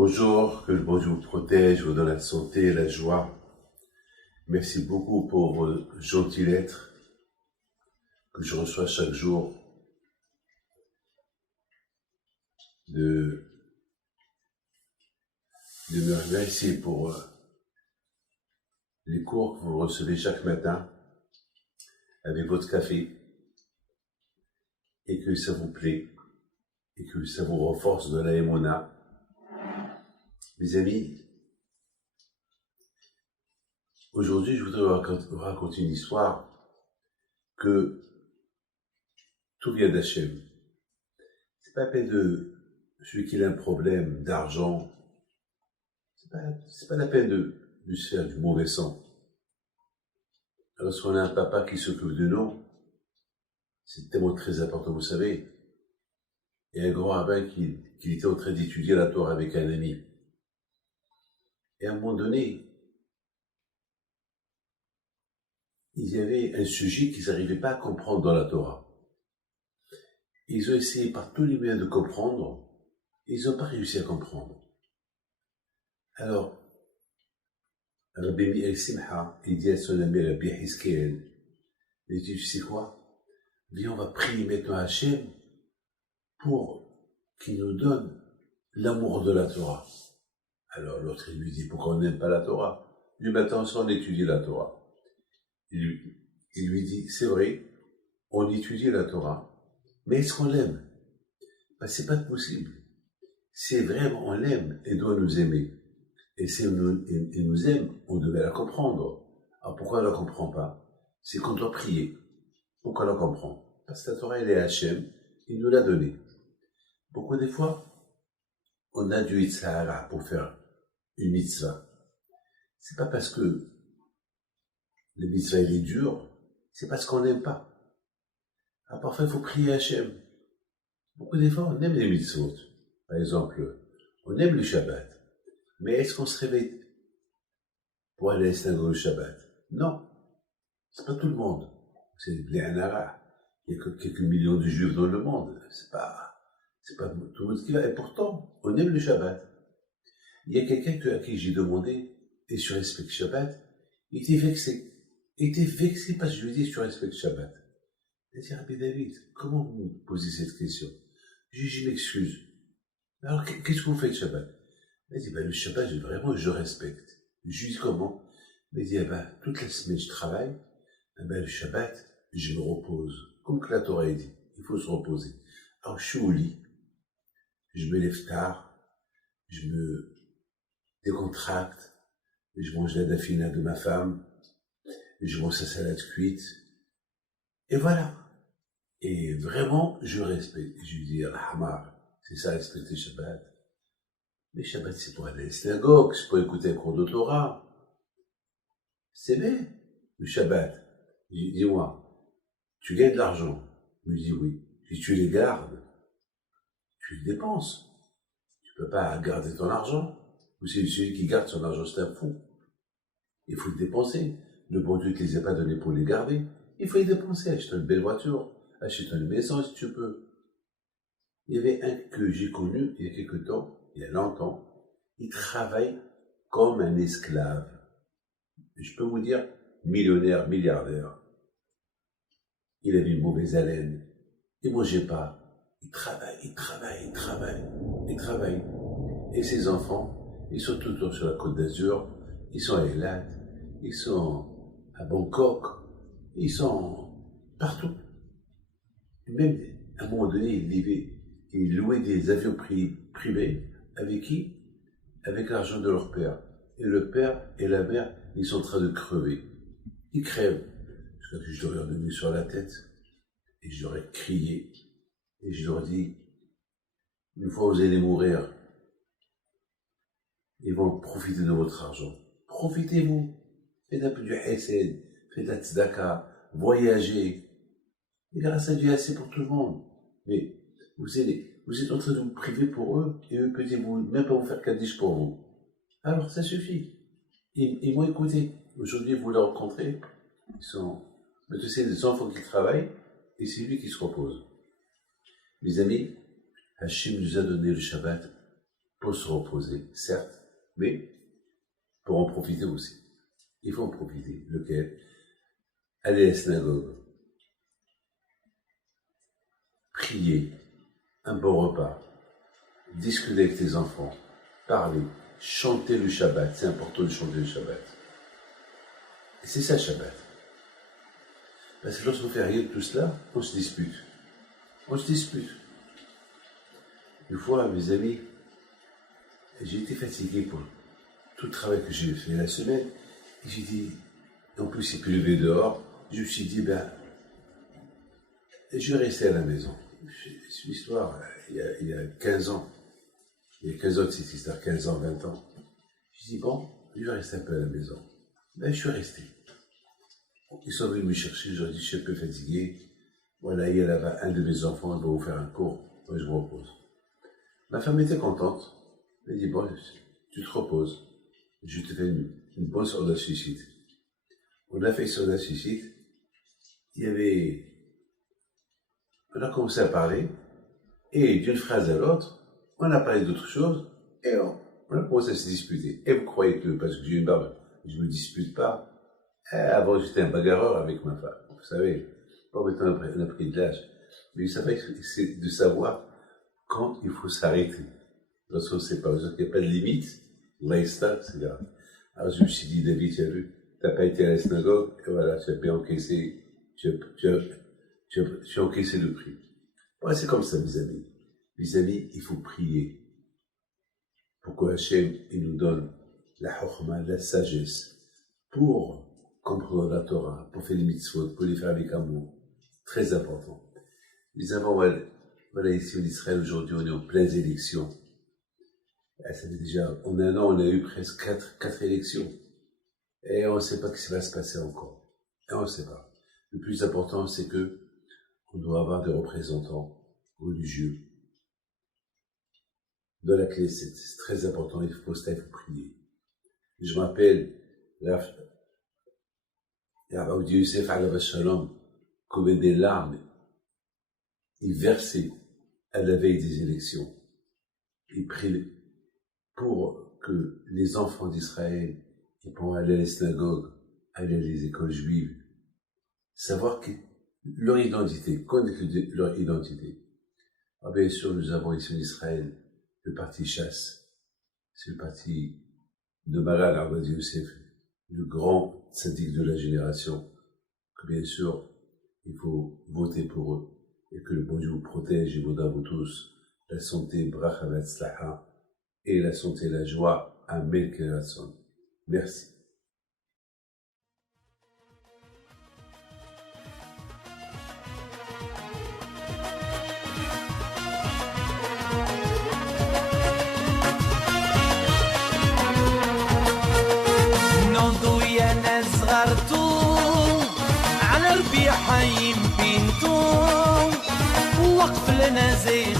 Bonjour, que le bon Dieu vous protège, vous donne la santé et la joie. Merci beaucoup pour vos gentilles lettres que je reçois chaque jour de me remercier pour les cours que vous recevez chaque matin avec votre café et que ça vous plaît et que ça vous renforce de la émona. Mes amis, aujourd'hui je voudrais vous raconter une histoire que tout vient d'Hachem. C'est pas la peine de celui qui a un problème d'argent, c'est pas la peine de se faire du mauvais sang. Lorsqu'on a un papa qui s'occupe de nous, c'est tellement très important, vous savez. Il y a un grand rabbin qui était en train d'étudier la Torah avec un ami. Et à un moment donné, il y avait un sujet qu'ils n'arrivaient pas à comprendre dans la Torah. Ils ont essayé par tous les moyens de comprendre, et ils n'ont pas réussi à comprendre. Alors, Rabbi Meir Simcha, il dit à son ami Rabbi Hizkiel, il dit, tu sais quoi? Viens, on va prier maintenant à Hachem pour qu'il nous donne l'amour de la Torah. Alors l'autre, il lui dit, pourquoi on n'aime pas la Torah? Il lui dit, maintenant, on étudie la Torah. Il lui dit, c'est vrai, on étudie la Torah, mais est-ce qu'on l'aime? C'est pas possible. Si vraiment on l'aime, elle doit nous aimer. Et si elle nous aime, on devait la comprendre. Alors pourquoi on ne la comprend pas? C'est qu'on doit prier. Pourquoi on la comprend? Parce que la Torah, elle est Hachem, il nous l'a donnée. Beaucoup des fois, on a du Yitzhara pour faire une mitzvah. C'est pas parce que le mitzvah il est dur, c'est parce qu'on n'aime pas. Alors parfois, il faut prier Hachem. Beaucoup des fois, on aime les mitzvot. Par exemple, on aime le Shabbat. Mais est-ce qu'on se réveille pour aller à la synagogue le Shabbat? Non. C'est pas tout le monde. C'est les Hanara. Il y a que quelques millions de juifs dans le monde. C'est pas tout le monde qui va. Et pourtant, on aime le Shabbat. Il y a quelqu'un à qui j'ai demandé, et tu respectes Shabbat? Il était vexé. Il était vexé parce que je lui ai dit, tu respectes Shabbat. Il a dit, Rabbi David, comment vous me posez cette question? J'ai dit, je m'excuse. Alors, qu'est-ce que vous faites Shabbat? Il m'a dit, le Shabbat, vraiment, je respecte. Je lui ai dit, comment? Il m'a dit, toute la semaine, je travaille. Le Shabbat, je me repose. Comme que la Torah dit, il faut se reposer. Alors, je suis au lit. Je me lève tard. Je me décontracte. Je mange la dafina de ma femme. Je mange sa salade cuite. Et voilà. Et vraiment, je respecte. Je lui dis, Hamar, c'est ça, respecter Shabbat. Mais Shabbat, c'est pour aller à la synagogue, c'est pour écouter un cours de Torah. C'est bien, le Shabbat. Je dis, dis-moi, tu gagnes de l'argent? Il me dit oui. Je dis, tu les gardes, tu les dépenses. Tu peux pas garder ton argent. Ou c'est celui qui garde son argent, c'est un fou. Il faut le dépenser. Le bon Dieu ne te les a pas donnés pour les garder. Il faut les dépenser. Achète une belle voiture. Achète une maison si tu peux. Il y avait un que j'ai connu il y a quelque temps, il y a longtemps. Il travaille comme un esclave. Je peux vous dire, millionnaire, milliardaire. Il avait une mauvaise haleine. Il ne mangeait pas. Il travaille. Et ses enfants, ils sont tout le temps sur la Côte d'Azur. Ils sont à Eilat. Ils sont à Bangkok. Ils sont partout. Même, à un moment donné, ils louaient des avions privés. Avec qui? Avec l'argent de leur père. Et le père et la mère, ils sont en train de crever. Ils crèvent. Jusqu'à que je leur ai redonné sur la tête. Et je leur ai crié. Et je leur ai dit, une fois vous allez mourir, ils vont profiter de votre argent. Profitez-vous. Faites un peu du hesed, faites la tzedaka, voyagez. Et grâce à Dieu, assez pour tout le monde. Mais vous êtes en train de vous priver pour eux, et eux peut-être même pas vous faire kaddish pour vous. Alors ça suffit. Ils m'ont écouté. Aujourd'hui, vous les rencontrez. Mais tu sais, des enfants qui travaillent, et c'est lui qui se repose. Mes amis, Hachem nous a donné le Shabbat pour se reposer, certes, mais pour en profiter aussi. Il faut en profiter. Lequel? Aller à la synagogue, prier, un bon repas, discuter avec tes enfants, parler, chanter le Shabbat. C'est important de chanter le Shabbat. Et c'est ça le Shabbat. Parce que lorsqu'on fait rien de tout cela, on se dispute. On se dispute. Une fois, mes amis, j'ai été fatigué pour tout le travail que j'ai fait la semaine. Et j'ai dit, en plus il pleuvait dehors, je me suis dit, je vais rester à la maison. C'est une histoire, il y a 15 ans. Il y a 15 ans de cette histoire, 15 ans, 20 ans. J'ai dit, bon, je vais rester un peu à la maison. Je suis resté. Ils sont venus me chercher, je leur ai dit, je suis un peu fatigué. Voilà, il y a là-bas un de mes enfants, il va vous faire un cours. Moi, je me repose. Ma femme était contente. Elle m'a dit, bon, tu te reposes. Je te fais une bonne sorte de suicide. On a fait sur la suicide. On a commencé à parler. Et d'une phrase à l'autre, on a parlé d'autre chose. Et on a commencé à se disputer. Et vous croyez que, parce que j'ai une barbe, je ne me dispute pas. Avant, j'étais un bagarreur avec ma femme. Vous savez, pas maintenant on a pris de l'âge. Mais vous savez, c'est de savoir quand il faut s'arrêter. Lorsqu'on ne sait pas, il n'y a pas de limite. L'aïsta, c'est grave. Alors je me suis dit, David, tu as vu, tu n'as pas été à la synagogue, et voilà, tu as bien encaissé, tu as encaissé le prix. Ouais, c'est comme ça, mes amis. Mes amis, il faut prier pour que Hachem, il nous donne la chokhma, la sagesse, pour comprendre la Torah, pour faire les mitzvot, pour les faire avec amour. Très important. Les avant, voilà, ici en Israël, aujourd'hui, on est en pleine élection. Ça fait déjà, en un an, on a eu presque 4 élections. Et on ne sait pas ce qui va se passer encore. Et on ne sait pas. Le plus important, c'est que on doit avoir des représentants religieux. Dans la clé, c'est très important, il faut prier. Je m'appelle Rabbi Youssef Alav Shalom, comme des larmes, il versait à la veille des élections. Il prie pour que les enfants d'Israël qui pourront aller à la synagogue, aller à les écoles juives, savoir leur identité, connaître leur identité. Ah, bien sûr, nous avons ici en Israël le parti Chasse, c'est le parti de Maral Rabbi Youssef, le grand tzaddik de la génération, que bien sûr, il faut voter pour eux, et que le bon Dieu vous protège et vous donne à vous tous la santé, bracha v'atzlaha, et la santé et la joie, amen keratson. Merci. على ربيع حيم بنتو وقف لنا زين